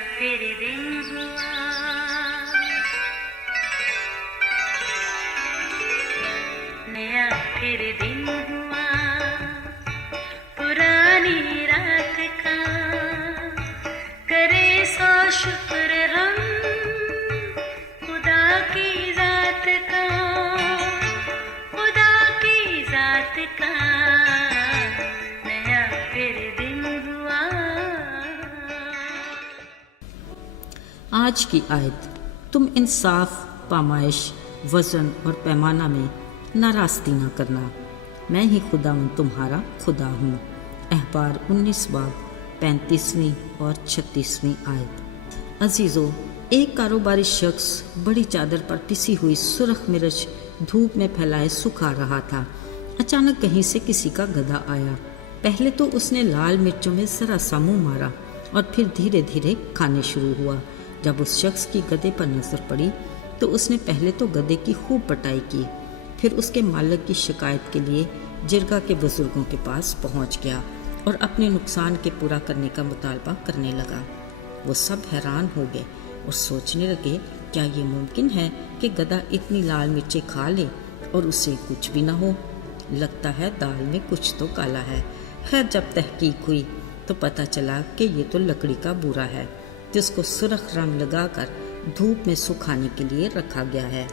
फिर दिन हुआ, नया फिर दिन हुआ, पुरानी रात का करे सो शुक्र हम खुदा की जात का, खुदा की जात का, नया फिर दिन हुआ। आज की आयत, तुम इंसाफ, पामाइश, वज़न और पैमाना में नाराज़गी ना करना, मैं ही खुदावंद तुम्हारा खुदा हूँ। अहबार 19 बाब 35वीं और 36वीं आयत। अजीज़ों, एक कारोबारी शख्स बड़ी चादर पर पिसी हुई सुर्ख मिर्च धूप में फैलाए सुखा रहा था। अचानक कहीं से किसी का गधा आया। पहले तो उसने लाल मिर्चों में ज़रा सा मुँह मारा और फिर धीरे धीरे खाने शुरू हुआ। जब उस शख्स की गधे पर नजर पड़ी तो उसने पहले तो गधे की खूब पिटाई की, फिर उसके मालिक की शिकायत के लिए जिरगा के बुजुर्गों के पास पहुंच गया और अपने नुकसान के पूरा करने का मुतालबा करने लगा। वो सब हैरान हो गए और सोचने लगे, क्या ये मुमकिन है कि गधा इतनी लाल मिर्चें खा ले और उसे कुछ भी ना हो? लगता है दाल में कुछ तो काला है। खैर, जब तहकीक हुई तो पता चला कि ये तो लकड़ी का बूरा है जिसको सुर्ख रंग लगाकर धूप में सुखाने के लिए रखा गया है।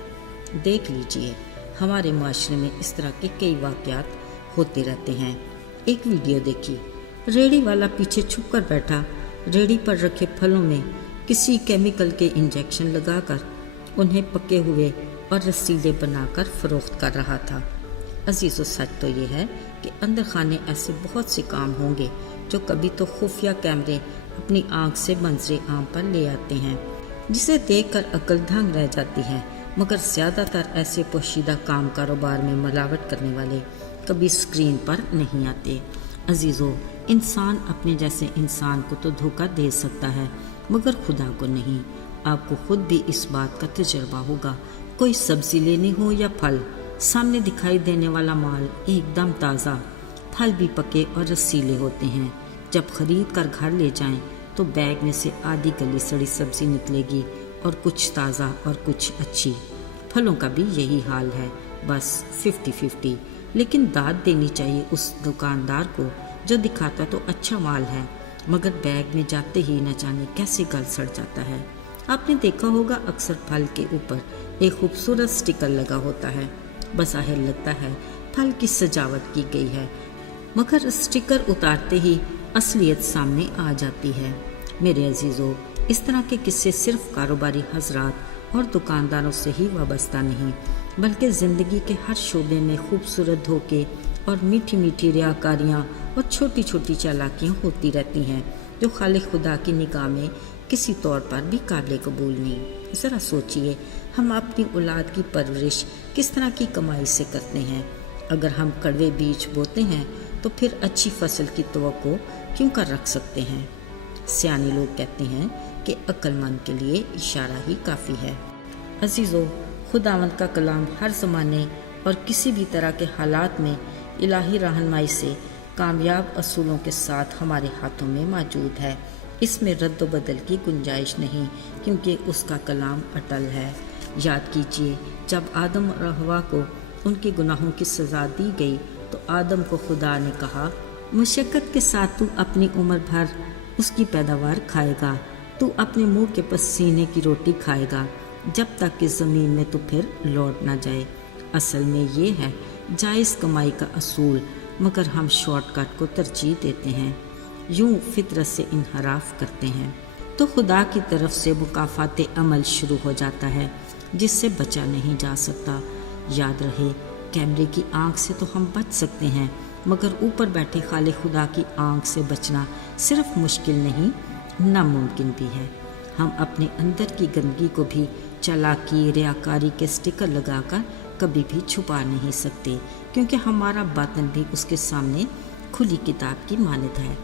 देख लीजिए, हमारे माशरे में इस तरह के कई वाक़यात होते रहते हैं। एक वीडियो देखी, रेड़ी वाला पीछे छुप कर बैठा रेड़ी पर रखे फलों में किसी केमिकल के इंजेक्शन लगाकर उन्हें पके हुए और रसीले बनाकर फ़रोख्त कर रहा था। अजीज़ों, सच तो ये है कि अंदर खाने ऐसे बहुत से काम होंगे जो कभी तो खुफिया कैमरे अपनी आंख से मंजरे आम पर ले आते हैं, जिसे देखकर अक्ल दंग रह जाती है। मगर ज़्यादातर ऐसे पोशीदा काम कारोबार में मिलावट करने वाले कभी स्क्रीन पर नहीं आते। अजीज़ों, इंसान अपने जैसे इंसान को तो धोखा दे सकता है मगर खुदा को नहीं। आपको खुद भी इस बात का तजुर्बा होगा। कोई सब्ज़ी लेनी हो या फल, सामने दिखाई देने वाला माल एकदम ताज़ा, फल भी पके और रसीले होते हैं। जब खरीद कर घर ले जाएं तो बैग में से आधी गली सड़ी सब्ज़ी निकलेगी और कुछ ताज़ा और कुछ अच्छी। फलों का भी यही हाल है, बस 50-50। लेकिन दाद देनी चाहिए उस दुकानदार को जो दिखाता तो अच्छा माल है मगर बैग में जाते ही न जाने कैसे गल सड़ जाता है। आपने देखा होगा, अक्सर फल के ऊपर एक खूबसूरत स्टिकर लगा होता है। बज़ाहिर लगता है फल की सजावट की गई है, मगर स्टिकर उतारते ही असलियत सामने आ जाती है। मेरे अजीज़ों, इस तरह के किस्से सिर्फ कारोबारी हजरात और दुकानदारों से ही वाबस्ता नहीं, बल्कि ज़िंदगी के हर शोबे में खूबसूरत धोखे और मीठी मीठी रियाकारियाँ और छोटी छोटी चालाकियाँ होती रहती हैं जो खालिक खुदा की निगाह में किसी तौर पर भी काबिल कबूल नहीं। ज़रा सोचिए, हम अपनी औलाद की परवरिश किस तरह की कमाई से करते हैं। अगर हम कड़वे बीज बोते हैं तो फिर अच्छी फसल की तवक्को क्यों कर रख सकते हैं? सियाने लोग कहते हैं कि अक्लमंद के लिए इशारा ही काफ़ी है। अजीज़ों, खुदावंद का कलाम हर ज़माने और किसी भी तरह के हालात में इलाही रहनुमाई से कामयाब असूलों के साथ हमारे हाथों में मौजूद है। इसमें रद्द बदल की गुंजाइश नहीं, क्योंकि उसका कलाम अटल है। याद कीजिए, जब आदम और हवा को उनके गुनाहों की सज़ा दी गई तो आदम को खुदा ने कहा, मुशक्क़त के साथ तू अपनी उम्र भर उसकी पैदावार खाएगा, तू अपने मुंह के पसीने की रोटी खाएगा जब तक कि ज़मीन में तू फिर लौट ना जाए। असल में ये है जायज़ कमाई का असूल, मगर हम शॉर्टकट को तरजीह देते हैं, यूं फितरत से इनहराफ करते हैं तो खुदा की तरफ से मुकाफ़ात अमल शुरू हो जाता है जिससे बचा नहीं जा सकता। याद रहे, कैमरे की आंख से तो हम बच सकते हैं, मगर ऊपर बैठे खालिक खुदा की आंख से बचना सिर्फ मुश्किल नहीं, नामुमकिन भी है। हम अपने अंदर की गंदगी को भी चालाकी, रियाकारी के स्टिकर लगाकर कभी भी छुपा नहीं सकते, क्योंकि हमारा बातन भी उसके सामने खुली किताब की मानद है।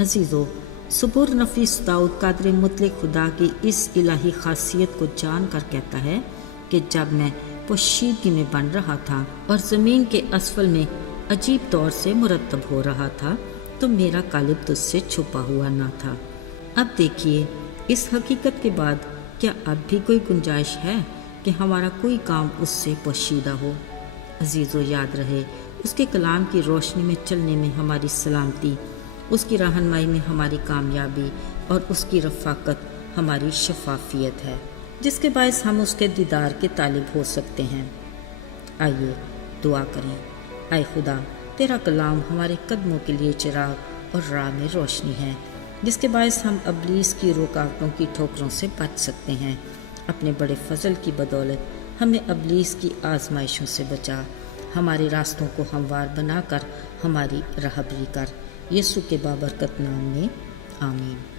अजीज़ों, सुबुर नफीस दाऊद कादर मुतलक खुदा की इस इलाही खासियत को जान कर कहता है कि जब मैं पोशीदगी में बन रहा था और ज़मीन के असफल में अजीब तौर से मुरतब हो रहा था तो मेरा कालिब तुझसे छुपा हुआ ना था। अब देखिए, اس حقیقت کے بعد کیا اب بھی کوئی گنجائش ہے کہ ہمارا کوئی کام اس سے پوشیدہ ہو؟ عزیزو، یاد رہے اس کے کلام کی روشنی میں چلنے میں ہماری سلامتی، اس کی رہنمائی میں ہماری کامیابی اور اس کی رفاقت ہماری شفافیت ہے، جس کے باعث ہم اس کے دیدار کے طالب ہو سکتے ہیں۔ آئیے دعا کریں۔ اے خدا، تیرا کلام ہمارے قدموں کے لیے چراغ اور راہ میں روشنی ہے، جس کے باعث ہم ابلیس کی رکاوٹوں کی ٹھوکروں سے بچ سکتے ہیں۔ اپنے بڑے فضل کی بدولت ہمیں ابلیس کی آزمائشوں سے بچا، ہمارے راستوں کو ہموار بنا کر ہماری راہبری کر۔ یسوع کے بابرکت نام میں آمین۔